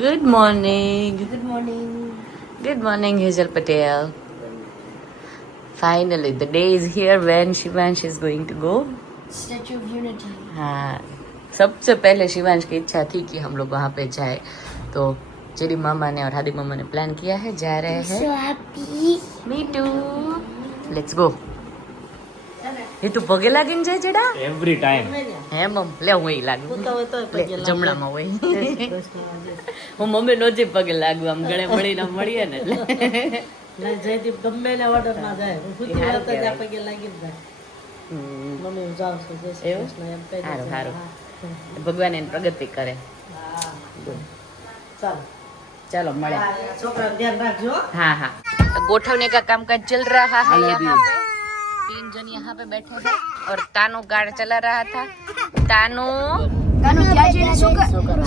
Good morning. Good morning. Good morning, Hazel Patel. Finally, the day is here when Shivansh is going to go. Statue of Unity. हाँ, सबसे पहले शिवांश की इच्छा थी कि हम लोग वहाँ पे जाए, तो चेरी मामा ने और हादी मामा ने प्लान किया है, जा रहे हैं. So happy. Me too. Let's go. એ તું પગે લાગીને જાય જેડા એવરી ટાઈમ હે મમ લે હું એ લાગુ જમણામાં હોય હું મમ્મી નોજી પગે લાગુ આમ ગળે મળીને મળીએ ને એટલે જયદીપ ગમે ને ઓર્ડર માં જાય ખુદ હાલત જ પગે લાગી જાય મમ્મી હું જાઉં છું જય શ્રી કૃષ્ણ એમ કહી સારું સારું ભગવાન એની પ્રગતિ કરે. ચાલો ચાલો મળે. છોકરા ધ્યાન રાખજો. हाँ हाँ गोठवने का कामकाज चल रहा है यहाँ पे. 3 जन यहाँ पे बैठे हैं और तानो गाड़ चला रहा था. तानो ત્યાં જઈને શું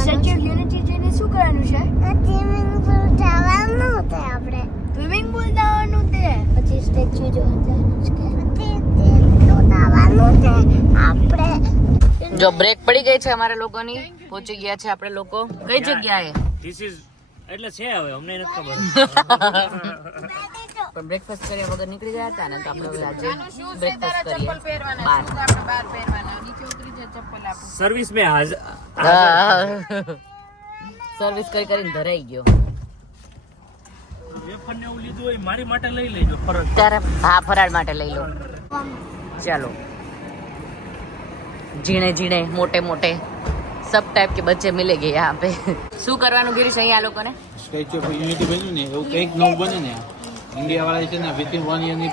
સ્ટેચ્યુ ઓફ યુનિટી જઈને શું કરવાનું છે? સ્વિમિંગ પૂલ જવાનું છે આપણે. સ્વિમિંગ પૂલ જવાનું છે. પછી સ્ટેચ્યુ જોવા જવાનું છે. પછી જવાનું છે આપણે. जो ब्रेक पड़ी गई है हमारे लोगों ની પહોંચી ગયા છે આપણે લોકો કઈ જગ્યાએ. ધીસ ઇઝ એટલે છે હવે અમને નથી ખબર. પણ બ્રેકફાસ્ટ કર્યા વગર નીકળી ગયા હતા ને તો આપણે હવે આજે બ્રેકફાસ્ટ કરીએ બહાર. સર્વિસ મે સર્વિસ કરી કરીને ધરાઈ ગયો. વેફર ને એવું લીધું હોય મારી માટે લઈ લેજો ફરક. ત્યારે હા ફરાળ માટે લઈ લો. ચાલો जीणे जीणे मोटे मोटे सब टाइप के बच्चे मिलेंगे यहाँ पे. શું કરવાનું ગિરીશ અહીંયા લોકોને? સ્ટેચ્યુ ઓફ યુનિટી બન્યું ને એવું કંઈક નવું બને ને ઇન્ડિયા વાળા છે ને વિથિન 1 યર ની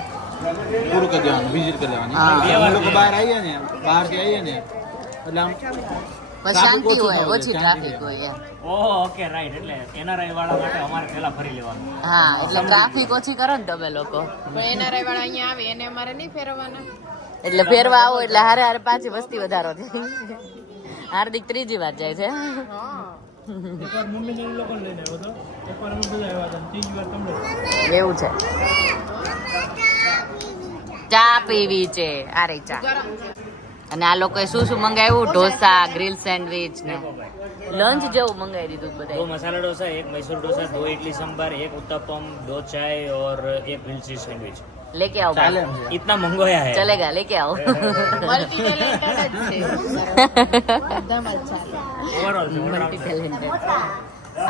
પૂરું કરી દેવાનું, વિઝિટ કરી દેવાની. અમે લોકો બહાર આવીએ ને બહારથી આવીએ ને એટલે આમ શાંતિ હોય, ઓછી ટ્રાફિક હોય. Oh okay right. એટલે એનઆરઆઈ વાળા માટે અમારે પહેલા ફરી લેવાનું. હા એટલે ટ્રાફિક ઓછી કરો ને તમે લોકો. પણ એનઆરઆઈ વાળા અહીંયા આવે એને અમારે નહીં ફેરવવાના. એટલે ફેરવા આવો એટલે હારે હારે પાછી વસ્તી વધારો થાય. હાર્દિક ત્રીજી વાર જાય છે. એવું છે. ચા પીવી છે. આ રહી ચા. અને આ લોકોએ શું શું મંગાવ્યું? ઢોસા, ગ્રીલ સેન્ડવિચ ને લંચ જેવું મંગાવી દીધું दो બધા. मसाला डोसा, एक मैसूर डोसा, 2 इडली सांभर, एक उत्तपम, 2 चाय और एक ग्रिल चीज सैंडविच. લેકે આવો ભાઈ. इतना मंगवाया है. ચલેગા લેકે આવો. મલ્ટી ટેલેન્ટેડ જ છે બધામાં જ ચાલે. Overall multi talented.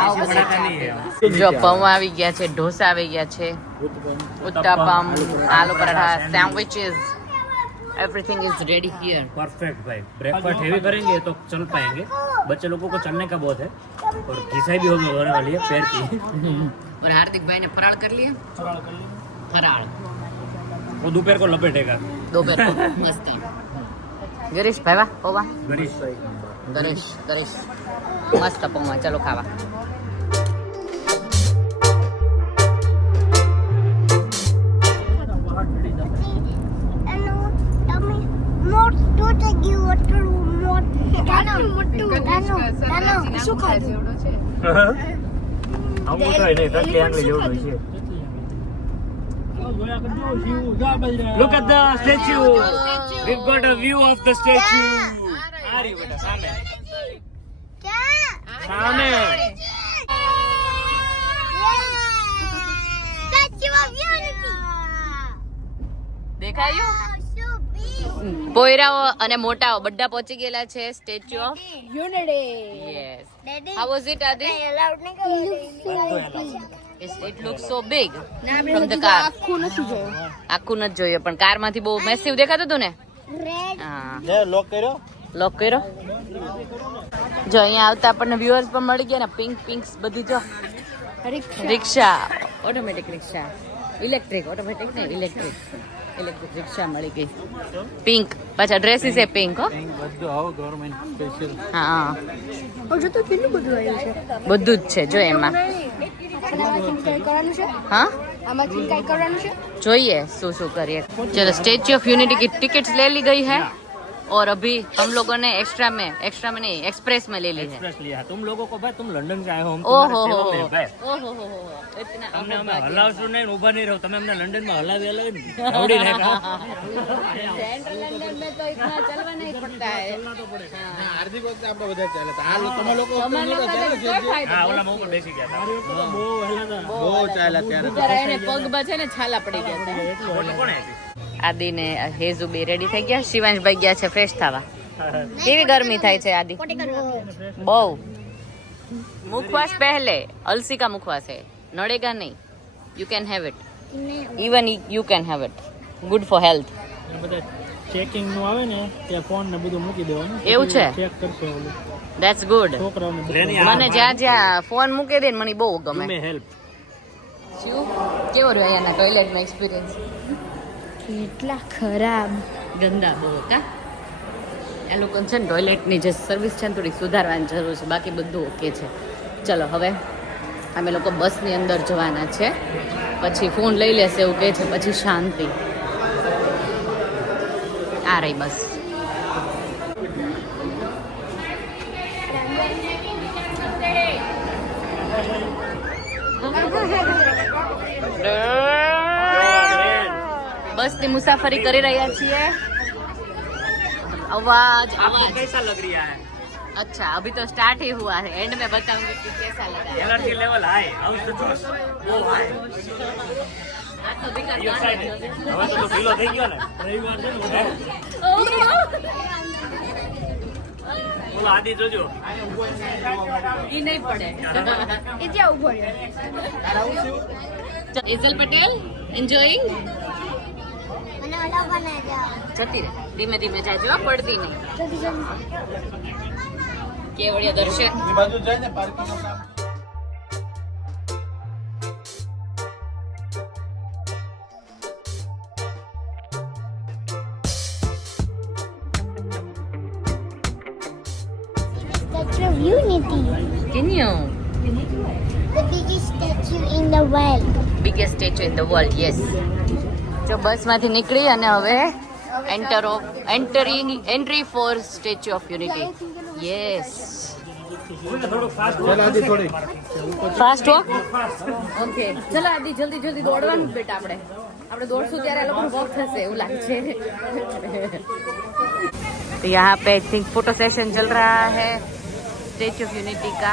આવો બધા. જો પૌવા આવી ગયા છે, ઢોસા આવી ગયા છે, uttapam, aloo paratha, sandwiches, everything is ready here. Perfect भाई. ब्रेकफास्ट हेवी करेंगे तो चल पाएंगे. बच्चे लोगों को चलने का बहुत है और घिसाई भी होने वाली है पैर की. और हार्दिक भाई ने फराळ कर लिया. फराळ वो दोपहर को लपेटेगा. दोपहर को मस्त है. ગરીશ ભાઈ વાહ પૌવા. गरीश ગરીશ ગરીશ મસ્ત પૌવા. ચલો ખાવા. શું ખાધું? જેવડો છે. આવું તો નહીં તકલી આંગળી જેવું છે. Look at the statue. We've got a view of the statue. આ રહી બેટા સામે. સામે. દેખાયું? પોયરાઓ અને મોટાઓ બધા પહોંચી ગયેલા છે statue of Unity. Yes. How was it, Adi? It looks so big from the car. આખું નથી જોયું. આખું નથી જોયું પણ કાર માંથી બહુ મેસિવ દેખાતું હતું ને. હા લોક કર્યો. લોક કર્યો. જો અહીંયા આવતા આપણને વ્યુઅર્સ પણ મળી ગયા ને. પિંક પિંક્સ બધી જો રિક્ષા, ઓટોમેટિક રિક્ષા, ઇલેક્ટ્રિક, ઓટોમેટિક ને ઇલેક્ટ્રિક રિક્ષા મળી ગઈ. પિંક પાછા ડ્રેસીસ એ પિંક. હો બધું આવો ગવર્મેન્ટ સ્પેશિયલ. હા હજુ તો કેટલું બધું આવ્યું છે. બધું જ છે જો એમાં. આમાંથી કઈ કરવાનું છે? હા આમાંથી કઈ કરવાનું છે? જોઈએ શું શું કરીએ. ચલો સ્ટેચ્યુ ઓફ યુનિટી की टिकट्स ले ली गई है और अभी हम लोगों ने एक्स्ट्रा में नहीं एक्सप्रेस में ले ली है। एक्सप्रेस लिया तुम लोगों को भाई, तुम लंदन से आए हो, हम ओहो तुम्हारे सेवा में हैं, भाई ओहो इतना તમને અમે હલાવશું નહીં, ઊભા નહીં રહો, તમે અમને લંડનમાં હલાવી હલાવી આવડી રહ્યા सेंट्रल लंदन में तो इतना चलवा नहीं पड़ता है। હાર્દિક વખતે આપણે બધા ચાલે હતા. આ તમે લોકો તમારે લોકો તો શું ફાયદો? હા ઓલામાં ઉપર બેસી ગયા હતા. બહુ ચાલ્યા ત્યારે. બિચારા એને પગ બચે ને છાલા પડી ગયા હતા। બોટલ કોણે આપી? આદિ ને હેઝુ બે રેડી થઈ ગયા, શિવાંશભાઈ ગયા છે ફ્રેશ થવા। કેવી ગરમી થાય છે આદિ? બહુ। मुखवास पहले, अलसी का मुखवास है, नड़ेगा नहीं, you can have it, even you can have it, good for health. બધા ચેકિંગ નું આવે ને ત્યાં ફોન ને બધું મૂકી દેવાનું, એવું છે? ચેક કરશે ઓલું ધેટ્સ ગુડ। છોકરાઓને બધું. રેની મને જ્યાં જ્યાં ફોન મૂકી દે ને મને બહુ ગમે। મે હેલ્પ શું કેવો રહ્યો અહીંયાના ટોયલેટનો એક્સપિરિયન્સ? કેટલા ખરાબ. ગંદા બહુ કા? એ લોકોને છે ને ટોયલેટની જે સર્વિસ છે ને થોડીક સુધારવાની જરૂર છે, બાકી બધું ઓકે છે। ચલો હવે અમે લોકો બસની અંદર જવાના છે, પછી ફોન લઈ લેશે એવું કહે છે, પછી શાંતિ। આ રહી બસ। બસની મુસાફરી કરી રહ્યા છીએ। आवाज आवाज कैसा लग रहा है? अच्छा अभी तो स्टार्ट ही हुआ है, एंड में बताऊंगी कि कैसा लगा है। Energy level high, house the जोश वो हाई। આ તો વિકાસ You excited? હવે તો ઢીલો થઈ ગયો ને, રવિવાર છે ને વધારે. બોલો આદિ જોજો. ઈ નહીં પડે। એ જ્યાં ઉભો રહ્યો. એઝલ પટેલ એન્જોયિંગ। મને ઓલા બનાવી દો. જતી રહે, ધીમે ધીમે જાજો, પડતી નહીં। જલ્દી જલ્દી. કેવડિયા દર્શન। એ બાજુ જાય ને પાર્કિંગ નું કામ. Statue of Unity. Can you? The biggest statue in the world. Biggest statue in the world, yes. જો બસમાંથી નીકળી અને હવે entry for Statue of Unity. Yes થોડું ફાસ્ટ ચાલ આદિ થોડી. Fast walk. ઓકે ચલો આદિ જલ્દી જલ્દી દોડવાનું જ બેટા, આપણે દોડશું ત્યારે આ લોકોનું વોક થશે એવું લાગે છે। तो यहाँ पे आई थिंक फोटो सेशन चल रहा है स्टेच्यू ऑफ यूनिटी का,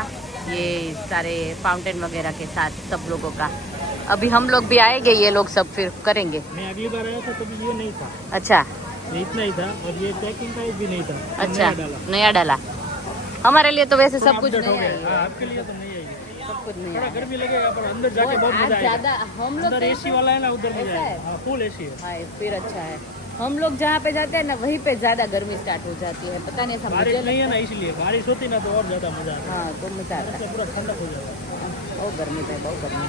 ये सारे फाउंटेन वगैरह के साथ सब लोगों का। अभी हम लोग भी आएंगे, ये लोग सब फिर करेंगे। मैं अगली बार आया था तभी ये नहीं था, अच्छा ये इतना ही था, और ये चेकिंग का भी नहीं था। अच्छा नया डाला। नया डाला। हमारे लिए तो वैसे सब कुछ अपडेट हो नया गया। है। हाँ, आपके लिए तो नहीं आएगी, सब कुछ नया थोड़ा है। गर्मी लगेगा पर अंदर जाके बहुत आज मजा ज्यादा आएगा। हम लोग अंदर एसी वाला है ना, उधर मजा ऐसा है? आएगा। हाँ, फुल एसी है। हाँ फिर अच्छा है। हम लोग जहाँ पे जाते हैं ना वहीं पे ज्यादा गर्मी स्टार्ट हो जाती है, पता नहीं ऐसा बारिश मुझे नहीं है ना, इसलिए बारिश होती ना तो और ज्यादा मजा आता हाँ तो मजा आता है, है। पूरा ठंडक हो जाएगा। बहुत गर्मी है, बहुत गर्मी।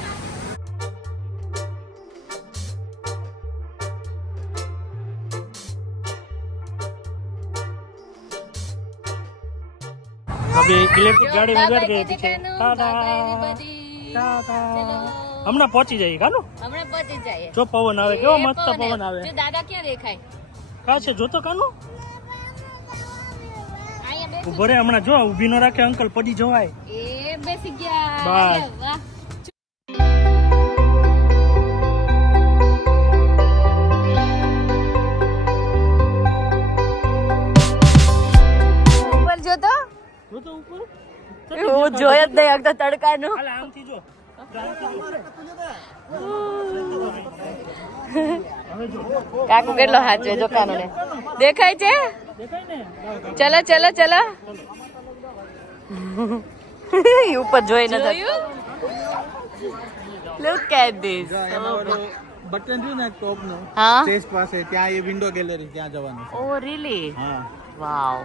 अभी इलेक्ट्रिक गाड़ी में बैठ गए पीछे। હમણાં પહોંચી જઈએ કાનો, હમણાં પહોંચી જાય। જો પવન આવે, કેવો મસ્ત પવન આવે। દાદા ક્યાં દેખાય? કા છે જોતો કાનો, અહીંયા બેસી ઉભો રે, હમણાં જો ઊભી નો રાખે અંકલ, પડી જવાય। એ બેસી ગયા। બાય। અરે વાહ। ઉપર જો તો જોતો ઉપર, હું જોય જ નહીં તો તડકાનું। હાલ આમથી જો, કાકુ કેટલો હાચવે જો કાનુને દેખાય છે। દેખાય ને। ચલો ચલો ચલો ઉપર જોઈ નથી। Look at this. જો એમાં ઓલું બટન રહ્યું ને ટોપ નું, હા ચેસ્ટ પાસે, ત્યાં એ વિન્ડો ગેલેરી, ત્યાં જવાનું છે। ઓ રીલી હા वाओ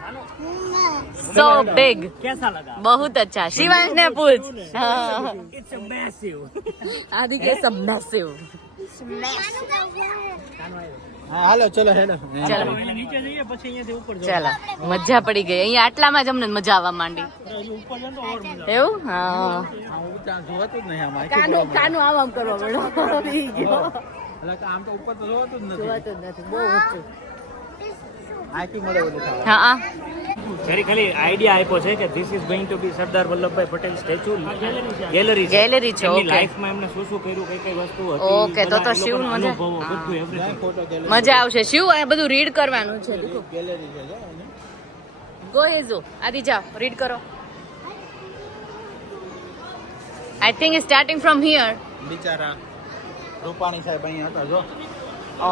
सो बिग। कैसा लगा? बहुत अच्छा। शिवांश ने पूछ। हाँ इट्स मैसिव। आदि के सब मैसिव। હા હાલો ચલો હેલો। ચલો એટલે નીચે જઈએ પછી અહીંયાથી ઉપર જવાનું। ચલો મજા પડી ગઈ। અહીંયા આટલામાં જ અમને મજા આવવા માંડી। હજી ઉપર જાય તો ઓર મજા એવું હા હા, હું ત્યાં જોવાતું જ નહીં આમાં, કાનું કાનું આમ આમ કરવા મળ્યો એટલે કે આમ તો ઉપર તો જોવાતું જ નથી। જોવાતું જ નથી બહુ ઊંચું। આખી મળે ઓલી ખાવા. હા હા જરી ખાલી આઈડિયા આપ્યો છે કે this is going to be Sardar Vallabhbhai Patel statue gallery gallery છે, ઓકે. લાઈફમાં એમને શું શું કર્યું કઈ કઈ વસ્તુ હતી ઓકે, તો બધા એ શિવનું લોકોના મજા- અનુભવો, હા. બધું everything. ફોટો ગેલેરી મજા આવશે. શિવ આ બધું રીડ કરવાનું છે. ગેલેરી છે જો એની. ગો હેઝુ આદિ જાઓ રીડ કરો. I think starting from here. બિચારા રૂપાણી સાહેબ અહીંયા હતા જો. ઓ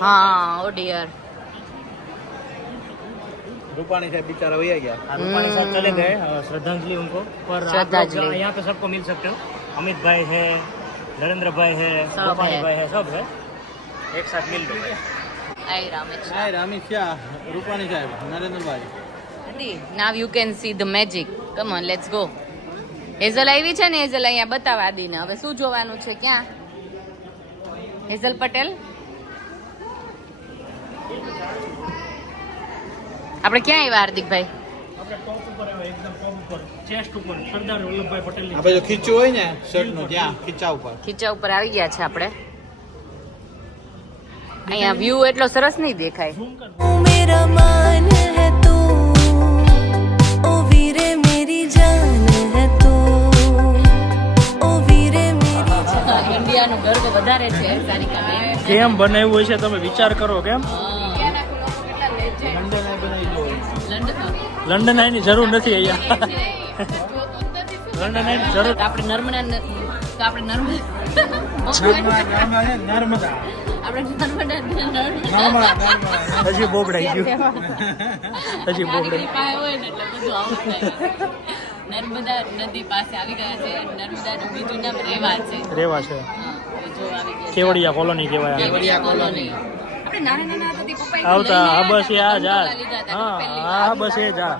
હા, ઓ ડિયર. रूपाणी साहब बेचारा वही गया. रूपाणी साहब चले गए, श्रद्धांजलि उनको. पर आप श्रद्धांजलि। लोग यहाँ पे सबको मिल सकते हो. अमित भाई है, नरेंद्र भाई है, सब रूपाणी है। भाई है, सब है. एक साथ मिल लो. આઈ રામેશ. हाय Ramesh Shah, Rupani sahab, Narendra bhai. Now you can see the magic. Come on let's go. Hazel આવી છે ને, હેઝલ અહીંયા બતાવા આદિને હવે શું જોવાનું છે. ક્યાં હેઝલ પટેલ? આપણે ક્યાં આવ્યા હાર્દિકભાઈ? આપણે ટોપ ઉપર આવ્યા, એકદમ ટોપ ઉપર, ચેસ્ટ ઉપર, સરદાર વલ્લભભાઈ પટેલની આપણે જો ખીચું હોય ને શર્ટ નું ત્યાં ખીચા ઉપર. ખીચા ઉપર આવી ગયા છે આપણે. અહીંયા વ્યૂ એટલો સરસ નહીં દેખાય. ઝૂમ કર. मेरा मान है तू ओ वीरे मेरी जान है तू ओ वीरे मेरी ઇન્ડિયાનું ગર્વ વધારે છે સારિકાને. કેમ બનાવ્યું હશે તમે વિચાર કરો. કેમ લંડન આ બનાવી જો. લંડન આની જરૂર નથી અહીંયા. લંડન આની જરૂર. આપણે નર્મદા નર્મદા હજી બોબડાઈ ગયું. હજી બોબડાઈ. નર્મદા નદી પાસે આવી ગયા છે. નર્મદાનું બીજું નામ રેવા છે. રેવા છે. જો આવી ગયા છે. કેવડિયા કોલોની કહેવાય. કેવડિયા કોલોની. આપણે નાના નાના હતા તે પપ્પાએ આવતા લઈને હા બસ એ આ આવ્યા જા. હતા, લીધા હતા, हाँ પહેલી हाँ વાર. बस ये जा.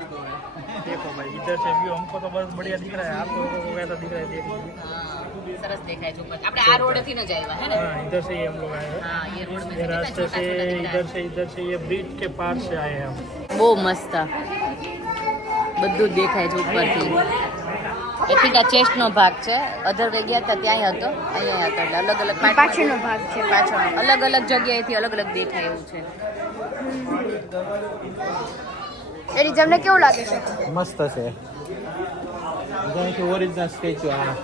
देखो भाई इधर से व्यू हमको तो बस बढ़िया दिख रहा है. आपको कैसा दिख रहा है देख लीजिए. હા, સરસ દેખાય છે ઉપર. આપણે આ રોડ થી ન જાય હે ને? हाँ इधर से ही हम लोग आए हैं. હા, ये रोड में ये से रास्ते कितना से छोटा छोटा दिख इधर से ये ब्रिज के पार से आए हैं हम. रहा है. બહુ મસ્ત બધું દેખાય છે ઉપરથી. એટલી આ ચેસ્ટ નો ભાગ છે. અધર વે ગયા હતા ત્યાંય હતો, અહીંયા હતો. એટલે અલગ અલગ પાછળનો ભાગ છે. પાછળનો અલગ અલગ જગ્યાએથી અલગ અલગ દેખાય એવું છે. એની તમને કેવું લાગે છે? મસ્ત છે. અહીંથી ઓરિજિનલ સ્ટેચ્યુ આ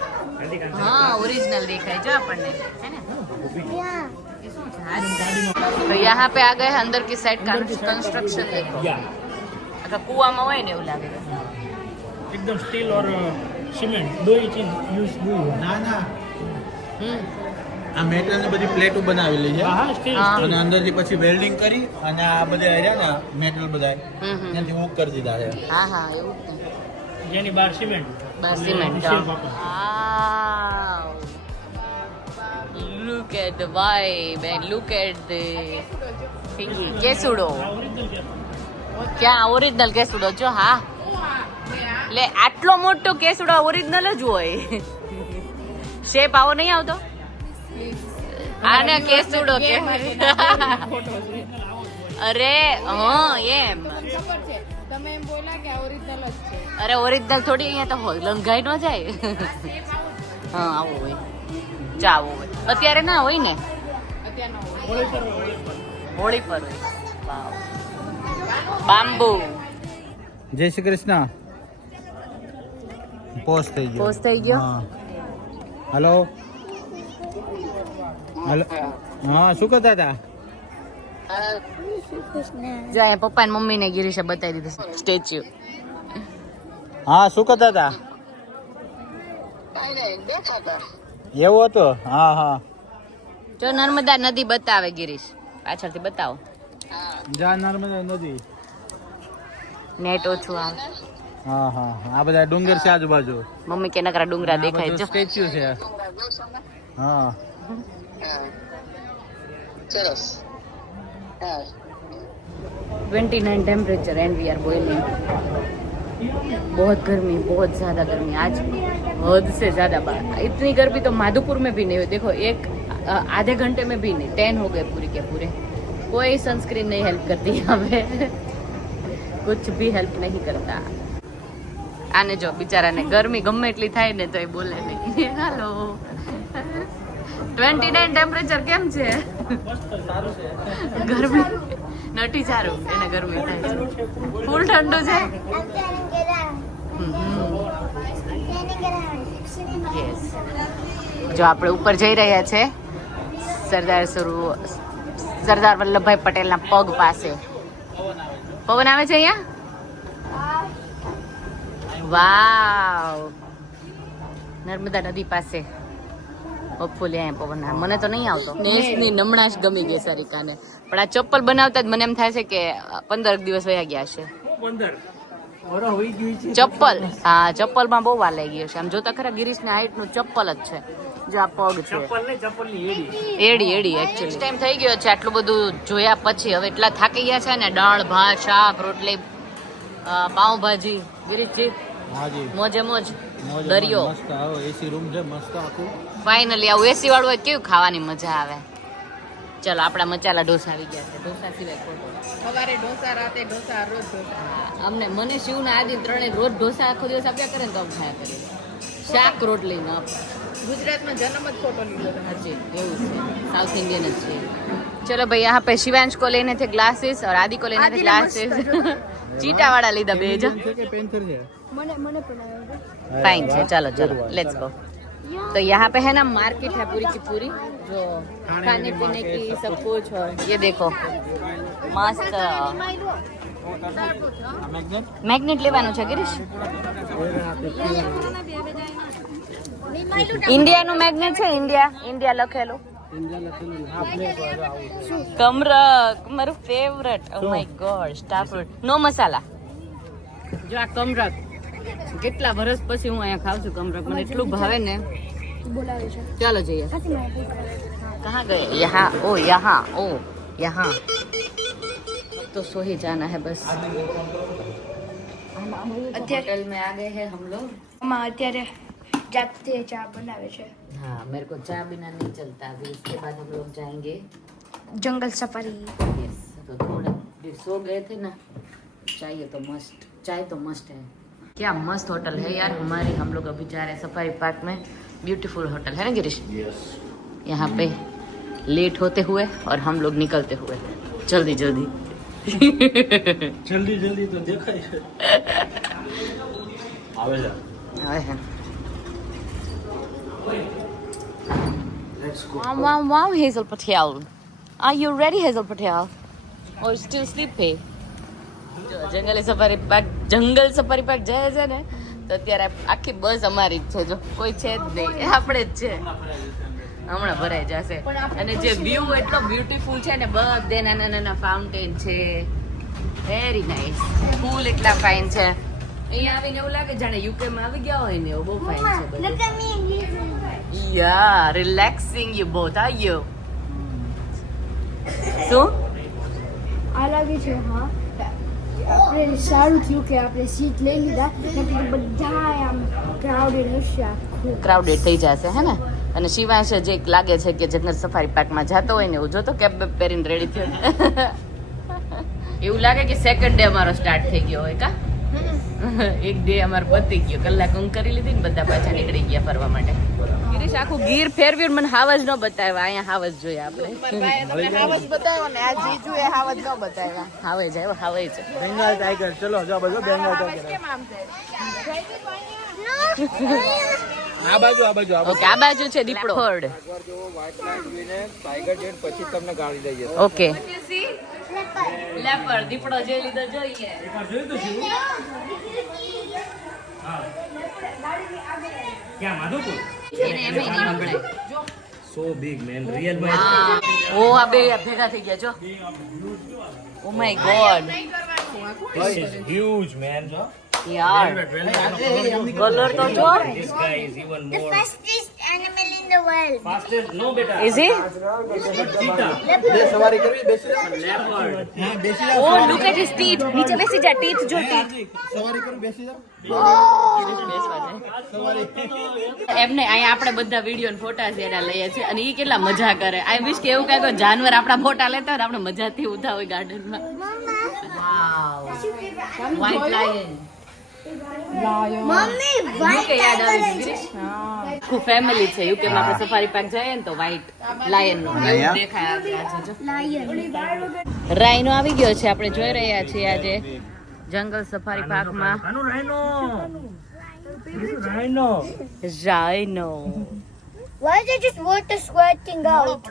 હા, ઓરિजिनल દેખાય છે આપણને, है ना? तो यहाँ पे आ गए हैं अंदर की साइड कंस्ट्रक्शन देखो. अच्छा कुआમાં હોય ને એવું લાગે છે. एकदम स्टील और सीमेंट दो ही चीज यूज हुई है. ના ના હમ. આ મેટલ ની બધી પ્લેટો બનાવેલી છે हाँ हाँ स्टील हाँ. અને અંદરથી પછી વેલ્ડિંગ કરી અને આ બધા રહ્યા ને મેટલ બધા હમ હમ. ત્યાંથી હુક કરી દીધા છે. હા હા એવું જ ને. यानी बाहर cement. Bus cement. Shell paper. Look at the vibe and look at the કેસુડો. ક્યાં ઓરિજિનલ કેસુડો જો. હા લે આટલો મોટો કેસુડો ઓરિજિનલ જ હોય. શેપ આવો નહીં આવતો. આને કેસુડો કે. અરે હા એમ. તમે એમ બોલા કે ઓરિજિનલ જ છે. અરે ઓરિજિનલ થોડી અહીંયા તો હોય લંઘાઈ ન જાય. હા આવું હોય. ચા આવું હોય. અત્યારે ના હોય ને, અત્યારનો હોળી પર હોય. બાંબુ જય શ્રી કૃષ્ણ. પોસ્ટ થઈ ગયો. પોસ્ટ થઈ ગયો. હા. હેલો હેલો હા શું કરતા હતા? જાય પપ્પા ને મમ્મી ને ગિરીશે બતાવી દીધું સ્ટેચ્યુ. હા શું કરતા હતા? એવું હતું? હા હા જો નર્મદા નદી બતાવે ગિરીશ પાછળથી બતાવો. જા નર્મદા નદી. નેટ ઓછું આવે. હા હા આ બધા ડુંગર છે આજુબાજુ. મમ્મી કે નકરા ડુંગરા દેખાય જો. સ્ટેચ્યુ છે. હા 29 temperature and we are boiling. बहुत गर्मी, बहुत ज्यादा गर्मी आज, हद से ज्यादा. इतनी गर्मी तो माधोपुर में भी नहीं हुई. देखो एक आधे घंटे में भी नहीं 10 हो गए पूरे के पूरे. कोई सनस्क्रीन नहीं हेल्प करती हमें. कुछ भी हेल्प नहीं करता. આને જો બિચારાને ગરમી ગમે એટલી થાય ને તો એ બોલે નહીં. હાલો 29 ટેમ્પરેચર કેમ છે? ગરમી નથી સારું, એને ગરમી થાય છે. ફૂલ ઠંડુ છે. યસ. જો આપણે ઉપર જઈ રહ્યા છે સરદાર વલ્લભભાઈ પટેલના પગ પાસે. પવન આવે છે અહીંયા. વાવ, નર્મદા નદી પાસે. હોપફુલી અહીંયા પવન આવે. મને તો નહીં આવતો. નેસની નમણાશ ગમી ગઈ સરિકાને, પણ આ ચપ્પલ બનાવતા જ મને એમ થાય છે કે 15 દિવસ વયા ગયા છે. 15 ચપ્પલ, હા ચપ્પલમાં બહુ વાર લાગી ગયો છે. આમ જોતા ખરા ગિરીશના હાઈટ નું ચપ્પલ જ છે. જો આ પગ છે, એડી એકચ્યુઅલી ટાઈમ થઈ ગયો છે આટલું બધું જોયા પછી. હવે એટલા થાકી ગયા છે ને, દાળ ભાત શાક રોટલી પાઉંભાજી. ગિરીશજી હાજી મોજે મોજ, દરિયો. મસ્ત આવો એસી રૂમ છે મસ્ત આખું. ફાઇનલી આવું એસી વાળું હોય કેવું ખાવાની મજા આવે. ચલો આપણા મસાલા ઢોસા આવી ગયા છે. ઢોસા સિવાય ખોટો. સવારે ઢોસા, રાતે ઢોસા, રોજ ઢોસા. અમને મને શિવના આદિ ત્રણે રોજ ઢોસા આખો દિવસ આપ્યા કરે ને તો ખાયા કરીએ. શાક રોટલી ન આપે. ગુજરાતમાં જન્મ જ ખોટો લીધો. जी એવું છે, સાउथ इंडियन જ છે. चलो भाई यहाँ पे शिवांश को लेने थे ग्लासेस और आदि को लेने थे ग्लासेस. चीटा वाला લીધા બે જ. કે પેન્થર છે મને પણ આવે. फाइन है, चलो चलो लेट्स गो. तो यहाँ पे है ना मार्केट है पूरी की पूरी, जो खाने पीने की सब कुछ. और ये देखो मस्त मैग्नेट લેવાનું છે ગિરીશ. ઇન્ડિયાનું મેગ્નેટ છે. ઇન્ડિયા લખેલું. કમરક મારું favourite. Oh my god, star fruit નો મસાલા. જો આ કમરક કેટલા વર્ષ પછી હું અહીંયા ખાઉં છું કમરક. મને એટલું ભાવે ને. બોલાવે છે. ચાલો જઈએ. कहाँ गए? यहाँ. ओ यहाँ, ओ यहाँ. तो सो ही जाना है बस. होटल में आ गए हैं हम लोग. માં અત્યારે જાતે ચા બનાવે છે. हाँ, मेरे को चाय बिना नहीं चलता. अभी उसके बाद हम लोग जाएंगे જંગલ સફારી. यस. तो थोड़ा देर सो गए थे ना, चाहिए तो मस्ट, चाय तो मस्ट है. क्या मस्त होटल है यार हमारी. हम लोग अभी जा रहे हैं सफारी पार्क में. ब्यूटीफुल होटल है ना गिरीश. यहाँ पे लेट होते हुए और हम लोग निकलते हुए जल्दी जल्दी. जल्दी तो देखा ही આવે છે. आए हैं. Wow, Hazel Patel. Are you ready, Hazel Patel? Or still sleepy? જંગલ સફારી પાર્ક જાય છે ને, તો અત્યારે આખી બસ અમારી જ છે. જો કોઈ છે જ નહીં, આપણે જ છે. હમણાં ભરાઈ જશે. અને જે વ્યૂ એટલો બ્યુટીફુલ છે ને, બધે નાના નાના ફાઉન્ટેન છે. Very nice. ફૂલ એટલા ફાઇન છે. અહીંયા આવીને એવું લાગે જાણે યુકે માં આવી ગયા હોય ને, એવું બહુ ફાઇન છે બધું. Yeah relaxing you both are you. શું આ લાગે છે. હા, આપણે સારું થયું કે આપણે સીટ લઈ લીધા, નકર બધા આમ ક્રાઉડેડ હશે. ક્રાઉડેડ થઈ જશે હે ને. અને શિવાંશ જે લાગે છે કે જંગલ સફારી પાર્કમાં જતો હોય ને, એવું જોતો કેપ બેપ પહેરીને રેડી થયો. એવું લાગે કે સેકન્ડ ડે અમારો સ્ટાર્ટ થઈ ગયો હોય કા. એક ડે અમારો પતી ગયો. કલાક ઊંઘ કરી લીધી ને બધા પાછા નીકળી ગયા ફરવા માટે. ગિરીશ આખું ગીર ફેરવ્યું, મને હાવજ ન બતાવ્યા. અહીંયા હાવજ જોઈએ આપણે. તમને હાવજ બતાવ્યો ને, આ જીજુ એ હાવજ ન બતાવ્યા. હાવજ આવ્યો, હાવજ. બેંગાલ ટાઈગર. ચલો જાઓ બધો બેંગાલ ટાઈગર. કેમ આમ છે? આ બાજુ ઓકે, આ બાજુ છે દીપડો. ટાઈગર જેટ પછી તમને ગાડી લઈ જશે. ઓકે. લેપર્ડ દીપડો જે લીધો જોઈએ. ક્યાં માધુપુર? એને એમ નહીં સંભળાય. સો બિગ મેન રિયલ માં. ઓ આ બે ભેગા થઈ ગયા જો. ઓ my God This is huge man. યાર, કલર તો જો. This guy is even more Fastest animal in the world. fastest. No beta. Is it? Cheetah. સવારી કરવી બેસી Leopard. હા બેસી Oh, look at his teeth. નીચે બેસી જા, teeth જો teeth. સવારી કરવી બેસી જાઓ. એમને અહીંયા આપણે બધા વિડીયો ને ફોટા છે એના લઈએ છીએ, અને એ કેટલા મજા કરે. આઈ વિશ કે એવું કઈ જાનવર આપણા ફોટા લેતા હોય, આપણે મજાથી ઉઠા હોય ગાર્ડનમાં. વાવ, વ્હાઇટ લાયન. મમ્મી યુકે યાદ આવી ગયું ગિરીશ. આખું ફેમિલી છે યુકે માં આપણે સફારી પાર્ક જઈએ ને તો વ્હાઈટ લાયન નો અહીંયા? દેખાય આજે જો રાઈનો આવી ગયો છે આપણે જોઈ રહ્યા છીએ આજે જંગલ સફારી પાર્કમાં આનું રાઈનો રાઈનો Why is it just water squirting out?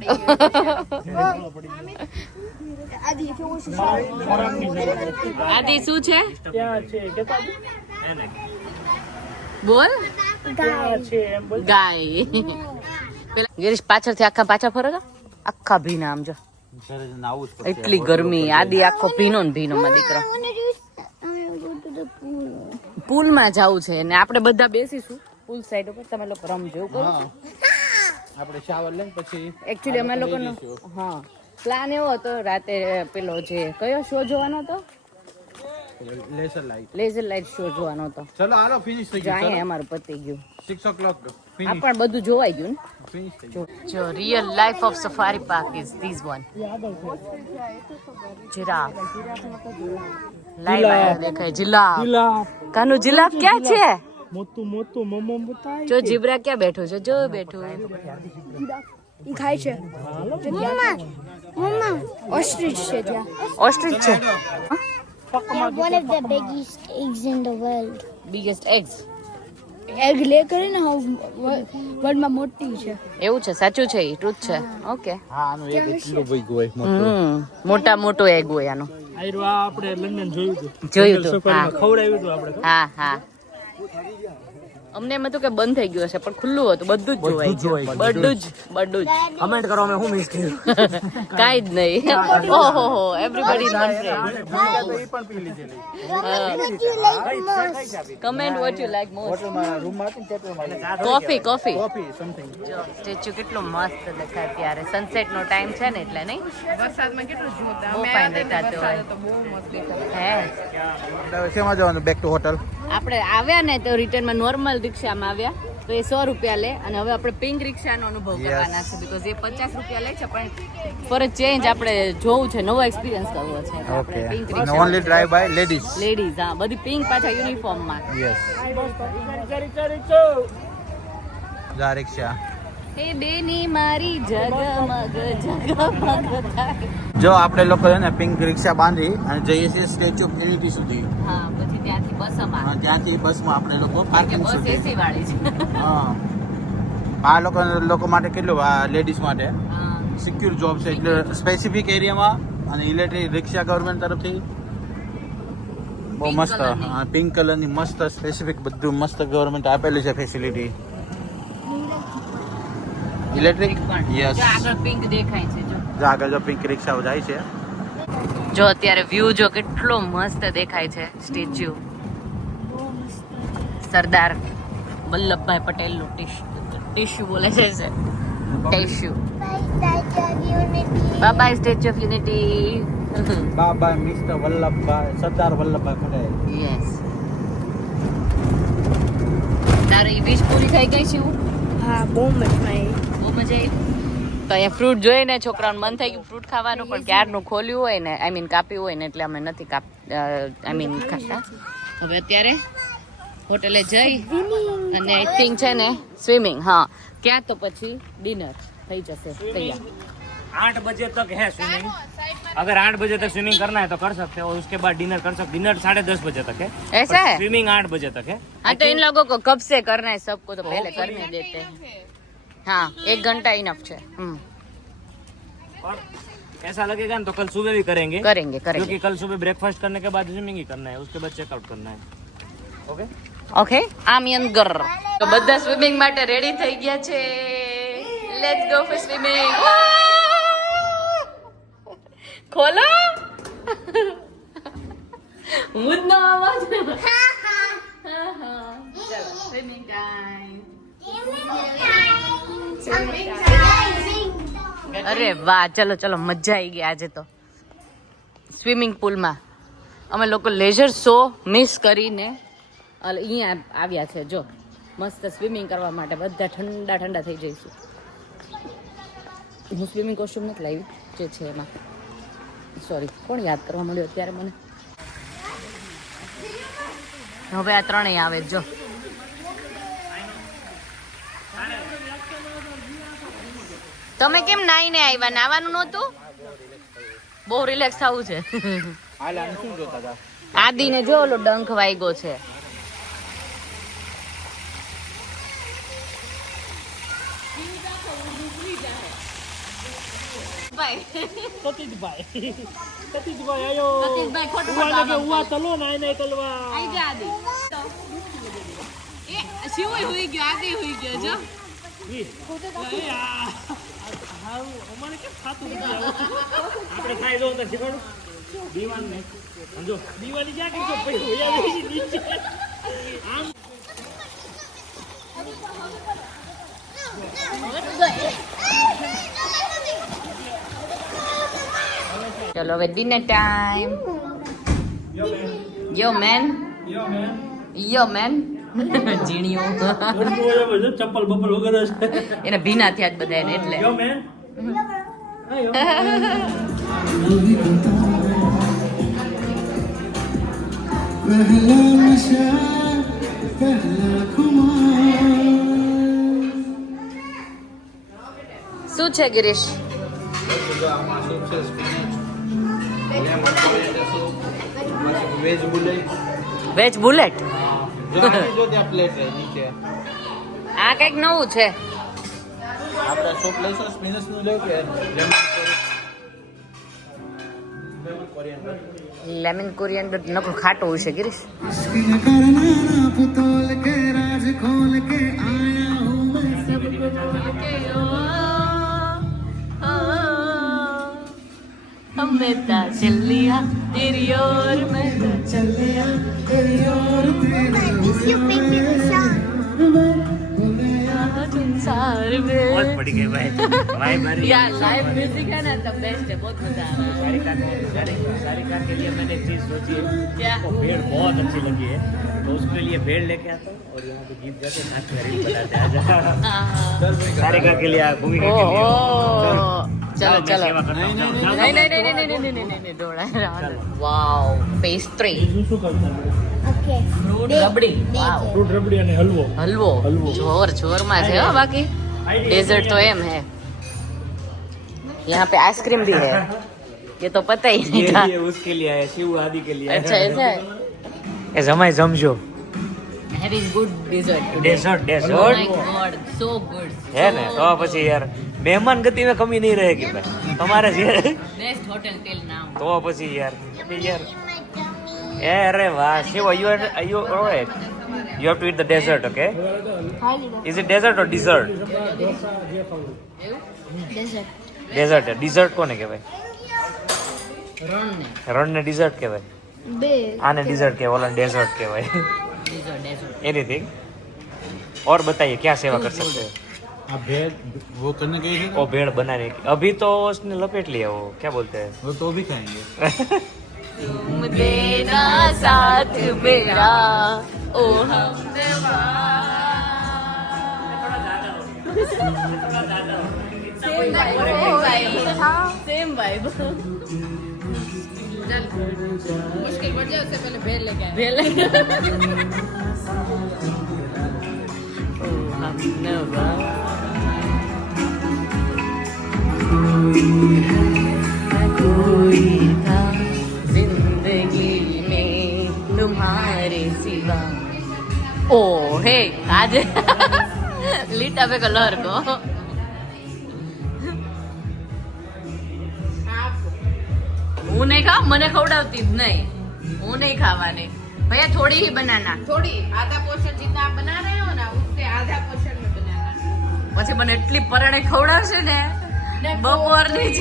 Adi, if you want to આદિ શું છે ત્યાં છે કેતા બોલ ત્યાં છે એમ બોલ ગાય પેલા ગિરીશ પાછળથી પાછા ફરો છો આખા ભીના આમ જો ઘરે જઈને આવું જ પડશે. એટલી ગરમી આદિ આખો ભીનો ને ભીનો માં દીકરો I want to go to the pool. પુલમાં જવું છે ને આપણે બધા બેસીશું પુલ સાઈડ ઉપર તમે લોકો રમજો એવું કહું હા. આપણે શાવર લઈને પછી એકચ્યુઅલી અમે લોકોનો હા પ્લાન એવો હતો રાતે પેલો જે કયો શો જોવાનો હતો laser light. Laser light show જોવાનો હતો ચલો હાલો ફિનિશ થઈ જાય ગયું. અમારું પતી ગયું 6 o'clock આ ફિનિશ પણ બધું જોવાઈ ગયું ફિનિશ થઈ ને જો real life of safari park is this one giraffe live દેખાય જીરાફ કાનું જીરાફ ક્યાં છે મોટું મોટું મમ્મ બતાય જો જીબ્રા ક્યાં બેઠો છે જો બેઠું ખાય છે મમ્મા ઓસ્ટ્રિચ છે ત્યાં ઓસ્ટ્રિચ છે one of the biggest eggs in the world biggest eggs egg લે કરે ને વર્લ્ડમાં મોટી છે એવું છે સાચું છે એ ટ્રુથ છે ઓકે હા આનું એક કિલો ભઈ ગયો મોટો. મોટા મોટો એગ હોય આનો આયરો આ આપણે લંડન જોયું હતું જોયું હતું સફારીમાં ખવડાવ્યું હતું આપણે હા હા અમને એમ હતું કે બંધ થઈ ગયું હશે પણ ખુલ્લું હતું બધું જ જોવાય ગયું. બધું જ કમેન્ટ કરો અમે હું મિસ કર્યું કાંઈ જ નહીં ઓહો એવરીબડી ઇઝ વન ફ્રેન્ડ એ પણ પી લીધેલી comment what you like most હોટલમાં રૂમમાં હતી ને ત્યાં કોફી કોફી કોફી સમથિંગ. જો સ્ટેચ્યુ કેટલો મસ્ત દેખાય ત્યારે સનસેટ નો ટાઈમ છે ને એટલે નહીં વરસાદમાં કેટલું જોરદાર બહુ અમે fine આવ્યા દેખાતું હતા હોય. તો બહુ મસ્ત દેખાતું હે હવે શેમાં જવાનું બેક ટુ હોટલ? આપણે આવ્યા ને તો રિટર્નમાં નોર્મલ રિક્ષામાં આવ્યા તો એ 100 રૂપિયા લે અને હવે આપણે પિંક રિક્ષાનો અનુભવ કરવાના છે બીકોઝ એ 50 રૂપિયા લે છે પણ ફોર ચેન્જ આપણે જોવું છે નવો એક્સપિરિયન્સ કરવો છે તો આપણે pink rickshaw only drive by ladies. Ladies હા બધી પિંક પાછા યુનિફોર્મમાં યસ. જા રિક્ષા. એ બેની મારી જગમગ જગમગ થાય જો આપણે લોકો છે ને પિંક રિક્ષા બાંધી અને જઈએ છીએ સ્ટેચ્યુ ઓફ યુનિટી સુધી. હા પછી ત્યાંથી બસમાં હા, ત્યાંથી બસમાં આપણે લોકો કે પાર્કિંગ બસ સુધી. એસી વાળી છે હા આ લોકો માટે કેટલું આ લેડીઝ માટે હા સિક્યુર જોબ છે એટલે સ્પેસિફિક એરિયામાં અને ઇલેક્ટ્રિક રિક્ષા ગવર્મેન્ટ તરફથી બહુ Pink મસ્ત colour ની. પિંક કલરની મસ્ત સ્પેસિફિક બધું મસ્ત ગવર્મેન્ટ આપેલી છે ફેસિલિટી. ઇલેક્ટ્રિક પણ યસ. જો આગળ પિંક દેખાય છે જો આગળ જો પિંક રિક્ષાઓ જાય છે. જો અત્યારે વ્યૂ જો કેટલો મસ્ત દેખાય છે સ્ટેચ્યુ સરદાર વલ્લભભાઈ પટેલ નું ટીશ્યુ બોલે છે tissue bye bye statue of unity Baba mister Vallabhbhai Sardar Vallabhbhai Patel. Yes તારે ઈ વીશ પૂરી થઈ ગઈ છે હા બહુ મજા આવી બહુ મજા આવી તો અહીંયા ફ્રૂટ જોઈને છોકરાઓને મન થઈ ગયું ફ્રૂટ ખાવાનું પણ ક્યારનું ખોલ્યું હોય ને આઈ મીન કાપ્યું હોય ને એટલે અમે નથી આઈ મીન ખાતા હવે અત્યારે હોટલે જઈ અને આઈ થિંક છે ને સ્વિમિંગ હા ક્યાં તો પછી ડિનર થઈ જશે તૈયાર 8 बजे तक है स्विमिंग अगर 8 बजे तक स्विमिंग करना है तो कर सकते हो और उसके बाद डिनर कर सकते डिनर 10:30 बजे तक है ऐसा है स्विमिंग 8 बजे तक है हाँ तो इन लोगों को कब से करना है सबको तो पहले करने देते हैं हाँ 1 घंटा इनफ है और ऐसा लगेगा ना तो कल सुबह भी करेंगे करेंगे करेंगे क्योंकि कल सुबह ब्रेकफास्ट करने के बाद स्विमिंग ही करना है उसके बाद चेकआउट करना है ओके ઓકે આમિયનગર તો બધા સ્વિમિંગ માટે રેડી થઈ ગયા છે લેટ્સ ગો ફોર સ્વિમિંગ ખોલો મુદનો અવાજ ચલો સ્વિમિંગ ટાઈમ અરે વાહ ચલો ચલો મજા આવી ગઈ આજે તો સ્વિમિંગ પુલમાં અમે લોકો લેઝર શો મિસ કરીને અહીંયા આવ્યા છે જો મસ્ત સ્વિમિંગ કરવા માટે બધા ઠંડા ઠંડા થઈ જઈશું હું સ્વિમિંગ કોસ્ટ્યુમ નથી લાવી જે છે એમાં સોરી કોણ યાદ કરવા મળ્યો અત્યારે મને હવે આ ત્રણેય આવે જો. તમે કેમ નાઈને આવ્યા? નાવાનું નહોતું? બહુ રિલેક્સ થવું છે. હાલ આને શું જોતા હતા? આદિને જો ઓલો ડંખ વાગ્યો છે. સતીશભાઈ આયો. સતીશભાઈ ખોટું ઉવા લગે ઉવા તલો ના એને તલવા. આઈ જા આદિ. એ શિવય હોઈ ગયો, આદિ હોઈ ગયો જો. અમારે કેમ થાતું નથી આવું? આપણે ખાઈ દો તો શીખવાડું દીવાન ને સમજો. દીવાની ક્યાં કરશો ભાઈ? હોયા બેસી નીચે આમ ચલો હવે ડિનર ટાઈમ. યો મેન ઝીણીઓ ચપ્પલ બપ્પલ વગર છે. એને ભીના થયા જ બધા એને એટલે. યો મેન શું છે ગિરીશ? જો આમાં સૂપ છે સ્પિનચ, લેમન કોરિએન્ડર સૂપ, પછી વેજ બુલેટ. Veg bullet. જો આની જો ત્યાં પ્લેટ રહે નીચે. આ કઈક નવું છે. આપણે સૂપ લઈશું સ્પિનચ નું લેવું કે કોરિએન્ડર? લેમન કોરિએન્ડર નકરું ખાટું હોય છે ગિરીશ. मैं चल लिया तेरी ओर मैं चल लिया तेरी ओर संसार में. बहुत पड़ी गई भाई. वाइब आ रही है. यार लाइव म्यूजिक है ना तो बेस्ट है, बहुत मजा आ रहा है. सारिका के लिए मैंने एक चीज सोची है. क्या? तो भेड़ बहुत अच्छी लगी है तो उसके लिए भेड़ लेके आता हूँ और यहाँ पे गीत गाते नाच कर रील बनाते हैं. सारिका के लिए भूमिका के लिए. चलो मैं चलो. सेवा करता हूँ. जाओ, जाओ, नहीं जाओ. नहीं नहीं नहीं नहीं नहीं नहीं डोड़ा. वाओ पेस्ट्री, શું કરતા? ફ્રૂટ રબડી. વાવ ફ્રૂટ રબડી અને હલવો. હલવો જોર માં છે હો. बाकी डेजर्ट तो एम है. यहाँ पे आइसक्रीम भी है, ये तो पता ही नहीं था. ये उसके लिए है, शिव आदि के लिए. अच्छा ऐसा है. એ જમાઈ જમજો. Having good dessert today. Dessert Oh dessert my god, so good. है ना. तो પછી યાર મહેમાન ગતિ में कमी नहीं रहेगी भाई તમારે જે. Best hotel till now. તો પછી યાર અરે વાહ Shiv you alright. You have to eat the dessert, okay? Is it dessert or dessert? Dessert. Dessert કોને કહેવાય? રણ ને dessert કહેવાય. આને dessert કહેવાય, ઓલાને dessert કહેવાય. Anything. और बताइए क्या सेवा कर सकते हैं? आप भेड़ वो करने गए थे वो भेड़ बनाने की अभी तो उसने लपेट लिया. वो क्या बोलते हैं? वो तो भी खाएंगे. तुम देना साथ मेरा ओ हमदवा. Same vibe. मुश्किल बढ़ जाए उससे पहले भेड़ लेके आए. भेल ओ हमदवा. कोई था जिंदगी में तुम्हारे सिवा. ओ हे आज લીટા पे कलर को હું નહીં ખાવ, મને ખવડાવતી જ નહીં. હું નહીં ખાવાની ભैया, थोड़ी ही बनाना. थोड़ी आधा पोर्शन जितना आप बना रहे हो ना उससे आधा पोर्शन में बनाना. પછી મને એટલી પરણે ખવડાવશે ને બપોરની જ.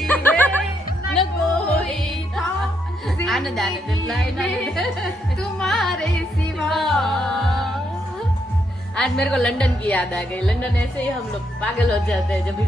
न कोई था આનંદ આનંદ લાઈન तुम्हारे सिवा. आज मेरे को लंदन की याद आ गई. लंदन ऐसे ही हम लोग पागल हो जाते हैं जब भी